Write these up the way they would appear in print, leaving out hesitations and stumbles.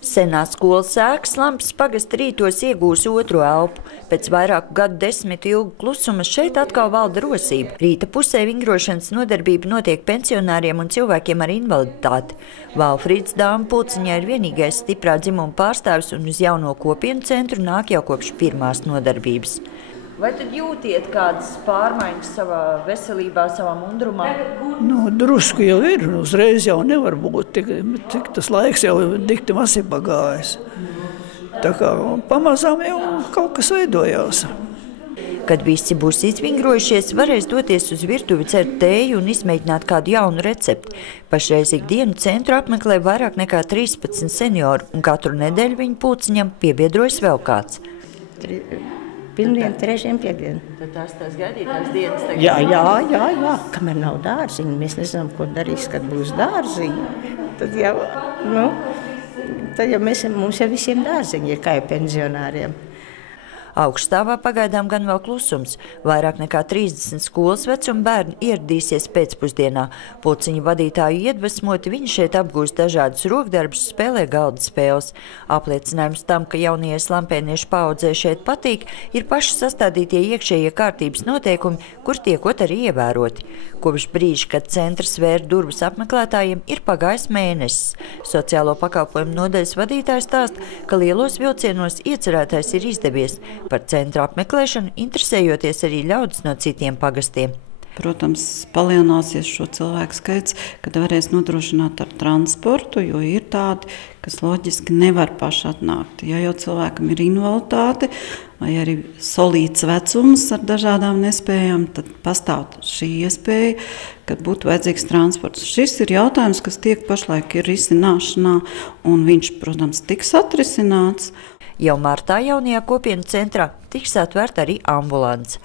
Senā skolas ēkas Lampas pagasta rītos iegūs otro elpu. Pēc vairāku gadu desmitu ilgu klusuma šeit atkal valda rosība. Rīta pusē vingrošanas nodarbība notiek pensionāriem un cilvēkiem ar invaliditāti. Valfrīds dāmu pulciņā ir vienīgais stiprā dzimuma pārstāvis un uz jauno kopienu centru nāk jau kopš pirmās nodarbības. Vai tad jūtiet kādas pārmaiņas savā veselībā, savā mundrumā? Drusku jau ir, uzreiz jau nevar būt, tik tas laiks jau dikti maz ir pagājis. Tā kā pamazām jau kaut kas veidojās. Kad visi būs izvingrojušies, varēs doties uz virtuvi dzert tēju un izmēģināt kādu jaunu recepti. Pašreiz ikdienu centru apmeklē vairāk nekā 13 senioru, un katru nedēļu viņu pulciņam piebiedrojas vēl kāds. Pirmdien, trešdien, piekdien. Tad tās gaidītās dienas tagad? Jā. Kamēr nav dārziņa, mēs nezinām, ko darīs, kad būs dārziņa. Tad jau mums jau visiem dārziņi ir kā jau pensionāriem. Augststāvā pagaidām gan vēl klusums. Vairāk nekā 30 skolas vecuma bērni ieradīsies pēcpusdienā. Pulciņu vadītāju iedvesmoti viņi šeit apgūst dažādus rokdarbus, spēlē galda spēles. Apliecinājums tam, ka jaunies lampēniešu paaudzē šeit patīk, ir paši sastādītie iekšējie kārtības noteikumi, kur tiekot arī ievēroti. Kopš brīža, kad centrs vēr durvis apmeklētājiem, ir pagājis mēnesis. Sociālo pakalpojumu nodaļas vadītājs stāsta, ka lielos vilcienos iecerētais ir izdevies. Par centra apmeklēšanu interesējoties arī ļaudis no citiem pagastiem. Protams, palielināsies šo cilvēku skaits, kad varēs nodrošināt ar transportu, jo ir tādi, kas loģiski nevar paši atnākt. Ja jau cilvēkam ir invaliditāte vai arī solīts vecums ar dažādām nespējām, tad pastāv šī iespēja, kad būtu vajadzīgs transports. Šis ir jautājums, kas tiek pašlaik ir risināšanā, un viņš, protams, tiks atrisināts. Jau martā jaunajā kopienu centrā tiks atvērta arī ambulance.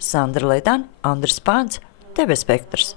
Sandra Leitāne, Andris Pāns, TV Spektrs.